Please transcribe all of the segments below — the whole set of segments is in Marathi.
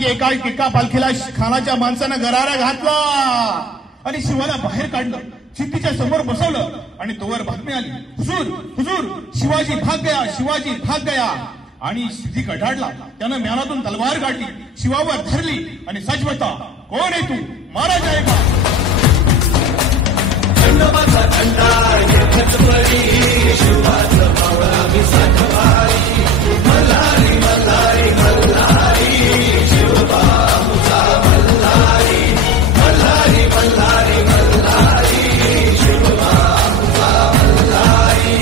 त्यापैकी एका पालखीला खानाच्या माणसानं गरारा घातला आणि शिवाला बाहेर काढलं, सिद्धीच्या समोर बसवलं आणि तोवर बातमी आली, हुजूर हुजूर शिवाजी भाग गया, शिवाजी भाग गया. आणि सिद्धी कटाडला. त्यानं म्यानातून तलवार काढली, शिवावर धरली आणि सच बता, कोण आहे तू, मारा जाएगा. मल्हारी मल्हारी मल्हारी शिवबा मुझा मल्हारी, मल्हारी मल्हारी मल्हारी शिवबा मुझा मल्हारी.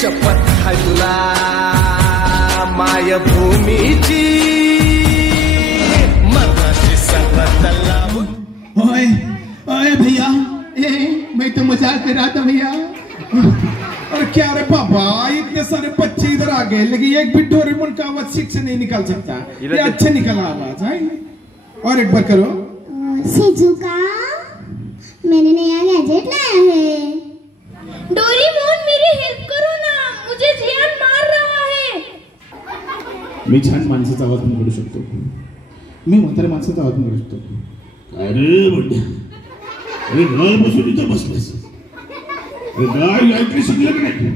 शपथ है तुला मायभूमीची, मरणाची सरबत लावून. ओए ओए भैया, मैं तो मजाक कर रहा था भैया. और क्या रे पापा, इतने सारे बच्चे इधर आ गए लेकिन एक भी डोरेमोन का आवाज ठीक से नहीं निकल सकता. ये अच्छा निकला आवाज है. और एक बार करो. शिजुका, मैंने नया गैजेट लाया है. डोरेमोन मेरी हेल्प करो ना, मुझे जियान मार रहा है. मी छान माणसाचा आवाज पण करू शकतो. मी म्हाताऱ्या माणसाचा आवाज पण करू शकतो. अरे बड्या, अरे गाल बसून इथं बसलेस. गाय ऐकली शिकलं की नाही.